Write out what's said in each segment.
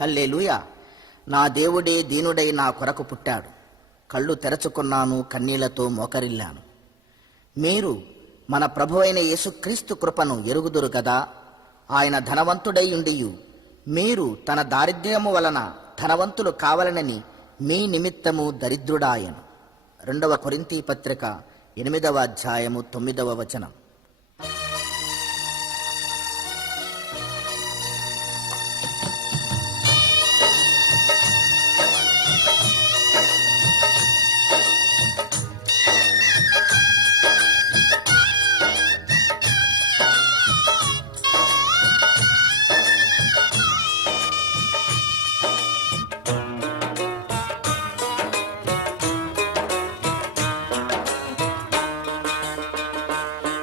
హల్లెలూయా. నా దేవుడే దీనుడై నా కొరకు పుట్టాడు. కళ్ళు తెరచుకున్నాను కన్నీళ్ళతో మోకరిల్లాను. మీరు మన ప్రభు అయిన యేసుక్రీస్తు కృపను ఎరుగుదురు గదా. ఆయన ధనవంతుడై ఉండియు. మీరు తన దారిద్ర్యము వలన ధనవంతులు కావాలనని మీ నిమిత్తము దరిద్రుడాయను. రెండవ కొరింతీ పత్రిక ఎనిమిదవ అధ్యాయము తొమ్మిదవ వచనం.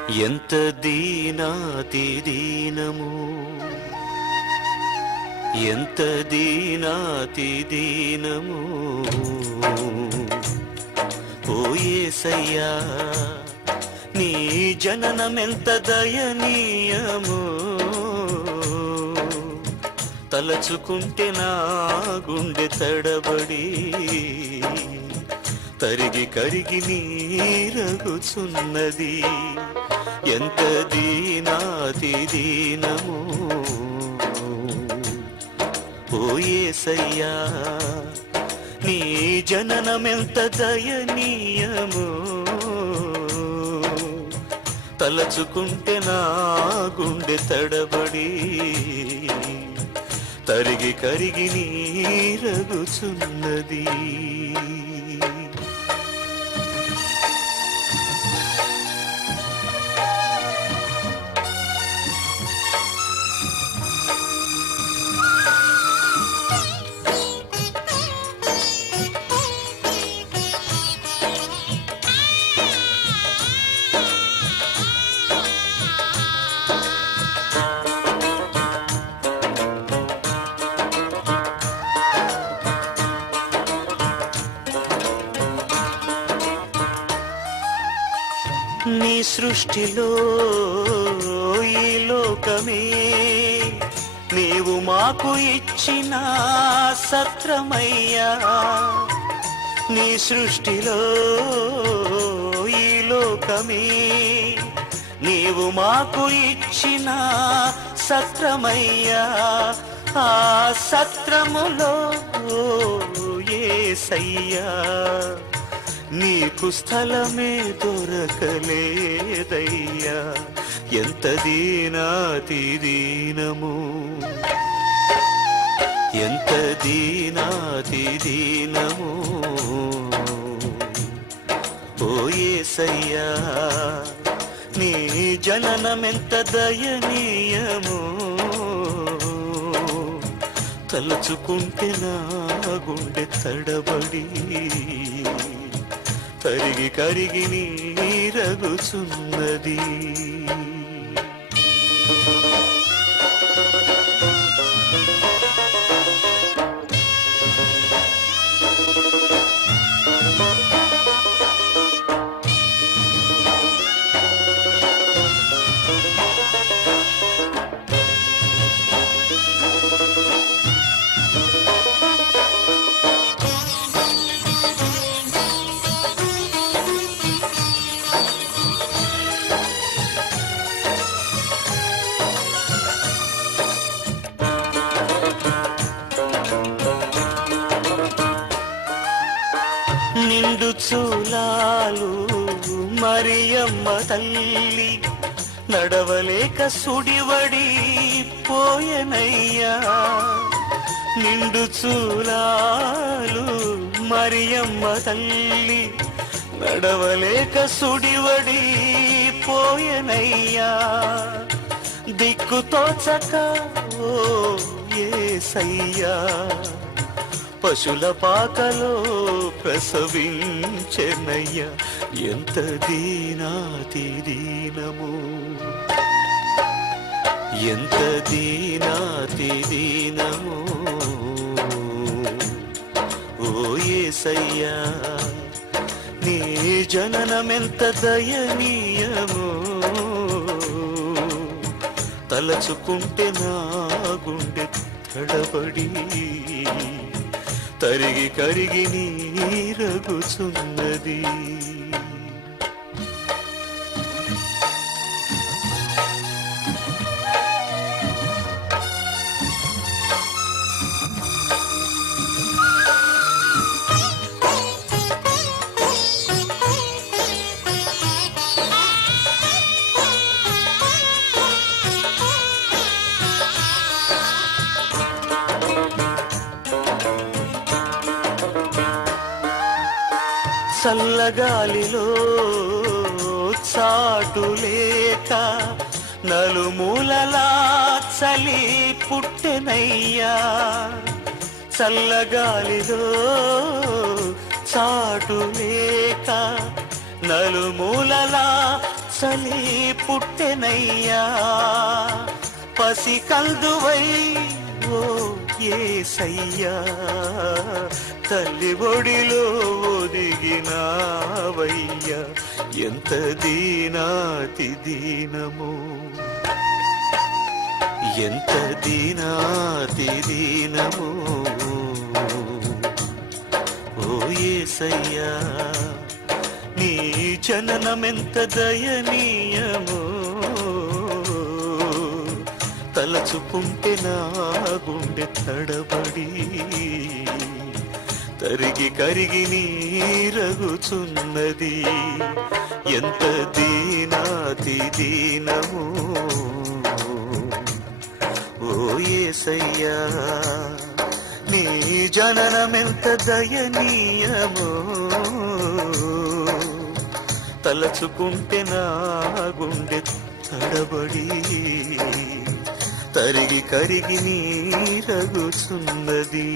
ఎంత దీనాతి దీనము ఎంత దీనాతి దీనము ఓయేసయ్యా నీ జననమెంత దయనీయము? తలచుకుంటే నా గుండె తడబడి తరిగి కరిగి నీరగుచున్నది. ఎంత దీనాతి దీనము ఓయేసయ్యా నీ జననమెంత దయనీయము? తలచుకుంటే నా గుండె తడబడి తరిగి కరిగి నీరగుచున్నది సృష్టిలో ఈ లోకమే. నీవు మాకు ఇచ్చిన సత్రమయ్యా. నీ సృష్టిలో ఈ లోకమే. నీవు మాకు ఇచ్చిన సత్రమయ్యా. ఆ సత్రములో ఏసయ్యా. నీకు స్థలమే దొరకలేదయ్యా. ఎంత దీనాతి దీనము ఎంత దీనాతి దీనము ఓ నీ జననమెంత దయనీయము. తలుచుకుంటే నా గుండె తడబడి కరిగి కరిగి నీరగుచున్నది. చూలాలు మరియమ్మ తల్లి నడవలేక సుడివడి పోయనయ్యా. నిండు చూలాలు మరియమ్మ తల్లి నడవలేక సుడివడి పోయనయ్యా. దిక్కుతో చక ఓ ఏ సయ్యా పశుల పాకలో ప్రసవించెనయ్య. ఎంత దీనాతి దీనము ఎంత దీనాతి దీనము ఓ నీ జననమెంత దయనీయము. తలచుకుంటే నా గుండె తడబడి తరిగి కరిగి నీరగుచున్నది. చల్లగాలిలో చాటు లేక నలుమూలలా చలి పుట్టెనయ్యా. చల్లగాలిలో చాటు లేక నలుమూలలా చలి పుట్టెనయ్యా. పసి కల్దువై ఓ ఏసయ్యా. తల్లి ఒడిలో ఒదిగినావయ్యా. ఎంత దీనాతి దీనము. ఎంత దీనాతి దీనము. ఓయేసయ్యా నీ జననమెంత దయనీయమో. తలచుకుంటే నా గుండె తడబడి. తరిగి కరిగి నీరగుచున్నది ఎంత దీనాతి దీనము. ఓ ఏసయ్యా నీ జననమెంత దయనీయమో. తలచుకుంటే నా గుండె తడబడి. తరిగి కరిగి నీరగుచున్నది